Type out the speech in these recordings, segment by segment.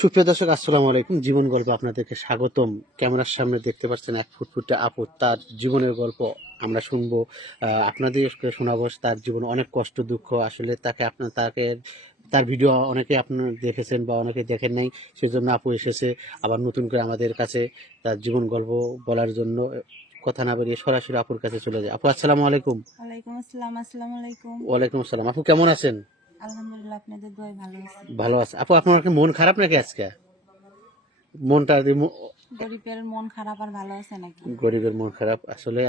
সুপ্রিয় দর্শক আসসালামু আলাইকুম। জীবন গল্প আপনাদেরকে স্বাগতম। ক্যামেরার সামনে দেখতে পাচ্ছেন এক ফুটফুটে আপু তার জীবনের গল্প। আমরা শুনব আপনাদেরকে শোনাবো তার জীবন অনেক কষ্ট দুঃখ। আসলে তাকে আপনার তাকে তার ভিডিও অনেকে আপনার দেখেছেন বা অনেকে দেখেন নাই সেজন্য আপু এসেছে। আবার নতুন করে আমাদের কাছে তার জীবন গল্প বলার জন্য কথা না বেরিয়ে সরাসরি আপুর কাছে চলে যায়। আপু আসসালামু আলাইকুম। ওয়ালাইকুম আসসালাম আসসালামু আলাইকুম। ওয়ালাইকুম আসসালাম। আপু কেমন আছেন? আলহামদুলিল্লাহ আপনাদের দোয়ায় ভালো আছি। ভালো আছে। আপু আপনার কি মন খারাপ নাকি আজকে? মনটা গরিবের মন খারাপ আর ভালো আছে নাকি? গরিবের মন খারাপ। আসলে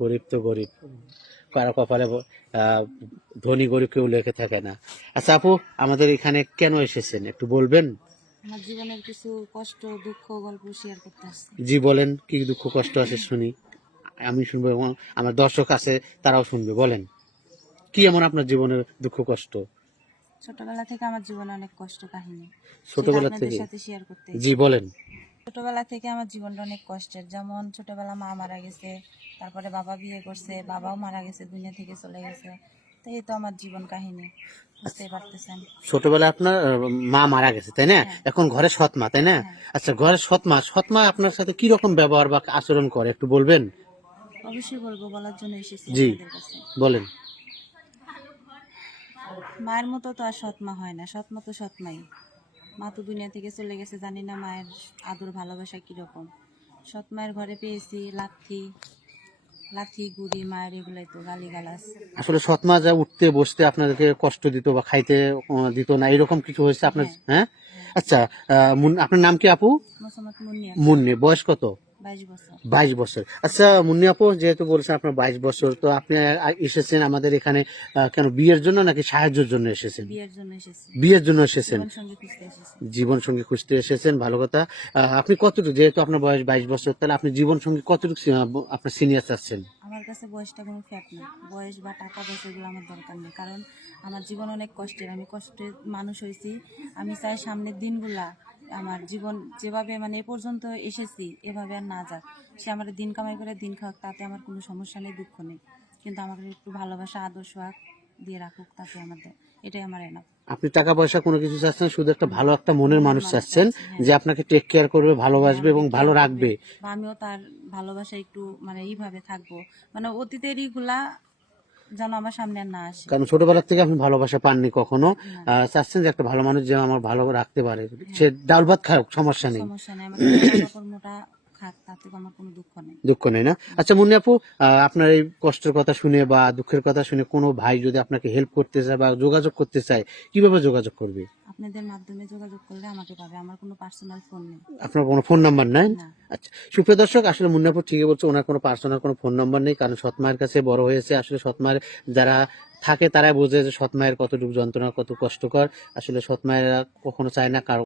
গরিব তো গরিব। কারও কপালে ধনী গরিব কেউ লেখে থাকে না। আচ্ছা আপু আমাদের এখানে কেন এসেছেন? একটু বলবেন? আমার জীবনের কিছু কষ্ট দুঃখ গল্প শেয়ার করতে আসছি। জি বলেন কি দুঃখ কষ্ট আছে শুনি। আমি শুনব এবং আমার দর্শক আছে তারাও শুনবে। বলেন কি এমন আপনার জীবনের দুঃখ কষ্ট? ছোটবেলা থেকে আমার জীবনে অনেক কষ্ট কাহিনী। ছোটবেলা থেকে? সাথে শেয়ার করতে জি বলেন। ছোটবেলা থেকে আমার জীবনটা অনেক কষ্টের। যেমন ছোটবেলা মা মারা গেছে তারপরে বাবা বিয়ে করছে বাবাও মারা গেছে দুনিয়া থেকে চলে গেছে। তো এই তো আমার জীবন কাহিনী। বুঝতেই পারতেছেন। ছোটবেলায় আপনার মা মারা গেছে তাই না? হ্যাঁ। এখন ঘরে সৎ মা তাই না? আচ্ছা ঘরে সৎ মা সৎ মা আপনার সাথে কি রকম ব্যবহার বা আচরণ করে একটু বলবেন? অবশ্যই বলব বলার জন্য এসেছি জি। বলেন। মায়ের মতো তো আর সৎমা হয় না সৎ মা তো সৎমাই। মা তো দুনিয়া থেকে চলে গেছে জানি না মায়ের আদর ভালোবাসা কীরকম। সৎ মায়ের ঘরে পেয়েছি লাথি লাথি গুড়ি মায়ের এগুলাই তো গালি গালাস আসলে সৎ মা যা উঠতে বসতে আপনাদেরকে কষ্ট দিত বা খাইতে দিত না এরকম কিছু হয়েছে আপনার হ্যাঁ। আচ্ছা আহ, মুন- আপনার নাম কি আপু? মুন্নি বয়স কত? বাইশ বছর। আচ্ছা মুন্নি আপু যেহেতু বলছেন আপনার বাইশ বছর তো আপনি এসেছেন আমাদের এখানে কেন বিয়ের জন্য নাকি সাহায্যের জন্য এসেছেন? বিয়ের জন্য এসেছেন। জীবন সঙ্গী খুঁজতে এসেছি। জীবন সঙ্গী খুঁজতে এসেছেন ভালো কথা। আপনি কতটুকু যেহেতু আপনার বয়স বাইশ বছর তাহলে আপনি জীবন সঙ্গী কতটুকু আপনার সিনিয়র চাচ্ছেন? আমার কাছে বয়সটা কোনো ফ্যাট না। বয়স বা টাকা পয়সা এগুলো আমার দরকার নেই কারণ আমার জীবন অনেক কষ্টের। আমি কষ্টের মানুষ হয়েছি। আমি চাই সামনের দিনগুলা আমার জীবন যেভাবে মানে এ পর্যন্ত এসেছি এভাবে আর না যাক। সে আমার দিন কামাই করে দিন খাক তাতে আমার কোনো সমস্যা নেই দুঃখ নেই। কিন্তু আমাকে একটু ভালোবাসা আদর্শ হাক দিয়ে রাখুক তাতে আমাদের এটাই আমার এনাফ আপনি টাকা পয়সা কোনো কিছু চাচ্ছেন শুধু একটা ভালো একটা মনের মানুষ চাচ্ছেন যে আপনাকে টেক কেয়ার করবে ভালোবাসবে এবং ভালো রাখবে। আমিও তার ভালোবাসা একটু মানে এইভাবে থাকব। মানে অতীতেরগুলা যেন আমার সামনে না আসে। কারণ ছোটবেলা থেকে আপনি ভালোবাসা পাননি কখনো। আহ, চাচ্ছেন যে একটা ভালো মানুষ যেন আমার ভালো রাখতে পারে। সে ডাল ভাত খাওক সমস্যা নেই। সমস্যা নেই। আমার কর্মটা খাক তাতে আমার কোনো দুঃখ নেই। দুঃখ নেই না? আচ্ছা মুন্নি আপু আপনার এই কষ্টের কথা শুনে বা দুঃখের কথা শুনে কোনো ভাই যদি আপনাকে হেল্প করতে চায় বা যোগাযোগ করতে চায় কীভাবে যোগাযোগ করবে? আপনাদের মাধ্যমে যোগাযোগ করলে আমাকে পাবে। আমার কোনো পার্সোনাল ফোন নেই। আপনার কোনো ফোন নাম্বার নাই? আচ্ছা সুপ্রিয় দর্শক আসলে মুন্নাপুর ঠিকই বলছে ওনার কোনো পার্সোনাল কোনো ফোন নাম্বার নেই কারণ সৎমায়ের কাছে বড় হয়েছে। আসলে সৎমায়ের যারা থাকে তারা বোঝে যে সৎমায়ের কতটুকু যন্ত্রণা কত কষ্টকর। আসলে সৎমায়েরা কখনো চায় না কারও